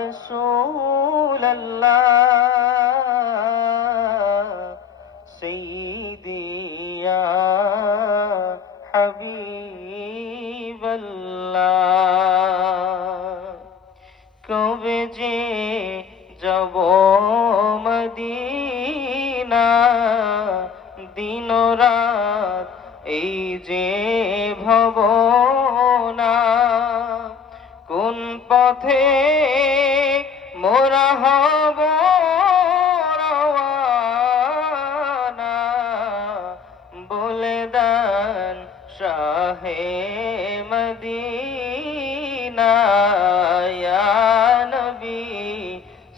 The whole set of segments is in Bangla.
رسول الله سيدي يا حبيب الله كب جي جبو مدينة দিন রাত এই যে ভবন পথে মোরা হব রওয়ানা বলে দেন শাহে মদিনা ইয়া নবী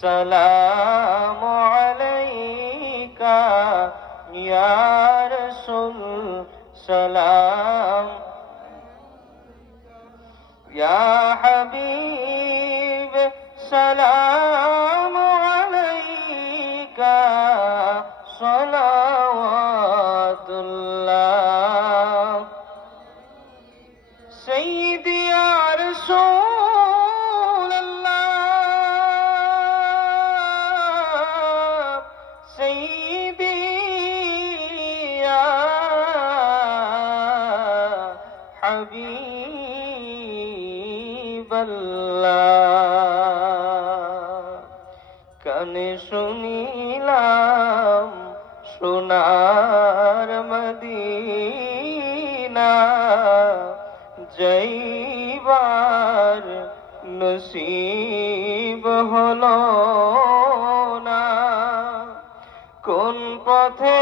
সালাম আলাইকা ইয়া রাসূল সালাম يا حبيب سلام عليك صلوات الله سيدي يا رسول الله سيدي يا حبيب الله সোনার মদিনা যাইবার নসিব হলো না। কোন পথে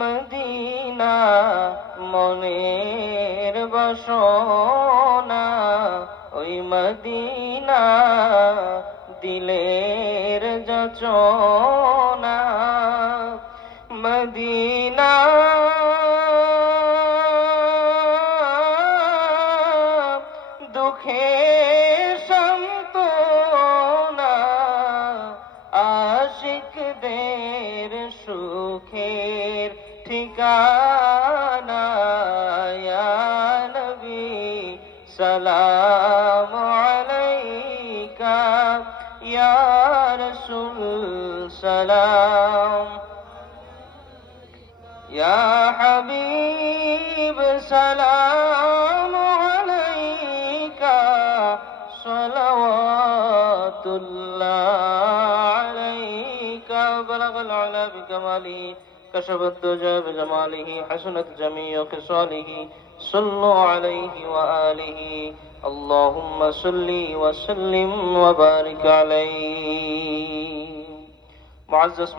মদিনা মনের বসনা ওই মদিনা দিলের যচনা। মদিনা দুঃখে সুখের ঠিকানা ইয়া নবী সালাম আলাইকা ইয়া রাসূল সালাম يا حبيب سلام عليك صلوات الله عليك بلغ العلا بكماله كشف الدجى بجماله حسنت جميع خصاله صلوا عليه وآله اللهم صل وسلم وبارك عليه معزز